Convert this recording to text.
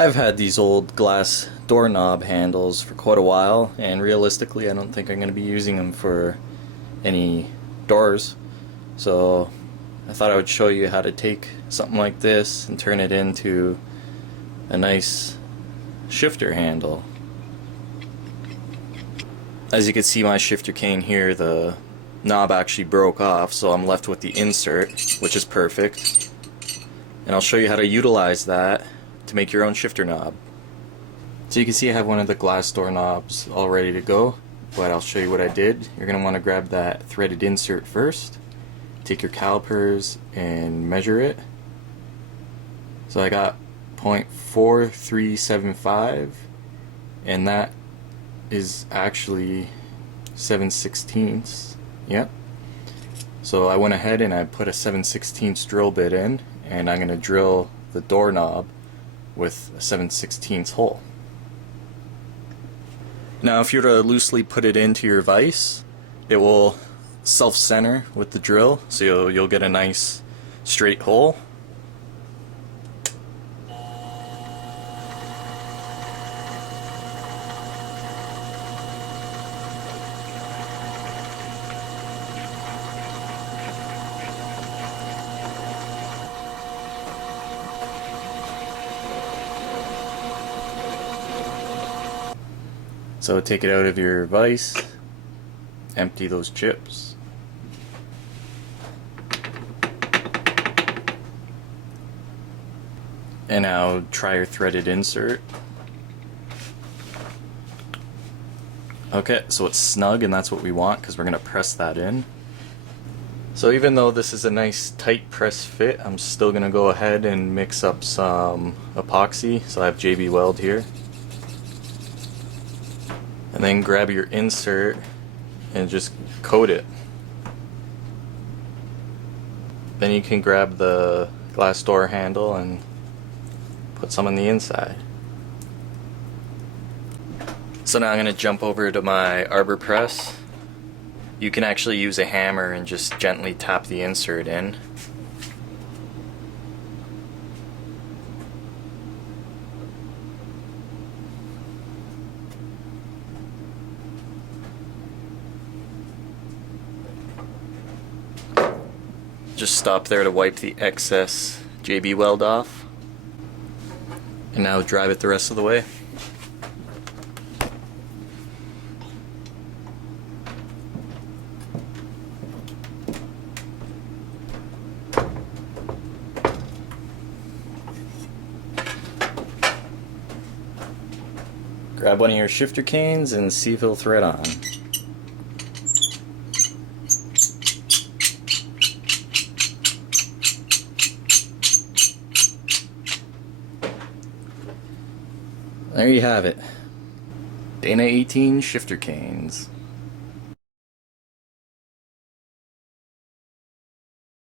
I've had these old glass doorknob handles for quite a while, and realistically I don't think I'm going to be using them for any doors. So I thought I would show you how to take something like this and turn it into a nice shifter handle. As you can see, my shifter cane here, the knob actually broke off, so I'm left with the insert, which is perfect. And I'll show you how to utilize that to make your own shifter knob. So you can see I have one of the glass door knobs all ready to go, but I'll show you what I did. You're going to want to grab that threaded insert first, take your calipers and measure it. So I got 0.4375, and that is actually 7/16. Yep. So I went ahead and I put a 7/16 drill bit in, and I'm going to drill the doorknob with a 7/16 hole. Now if you were to loosely put it into your vise, it will self-center with the drill, so you'll get a nice straight hole. So take it out of your vise, empty those chips, and now try your threaded insert. Okay, so it's snug, and that's what we want because we're going to press that in. So even though this is a nice tight press fit, I'm still going to go ahead and mix up some epoxy. So I have JB Weld here. And then grab your insert and just coat it. Then you can grab the glass door handle and put some on the inside. So now I'm going to jump over to my arbor press. You can actually use a hammer and just gently tap the insert in. Just stop there to wipe the excess JB Weld off, and now drive it the rest of the way. Grab one of your shifter canes and see if it'll thread on. There you have it. Dana 18 shifter canes.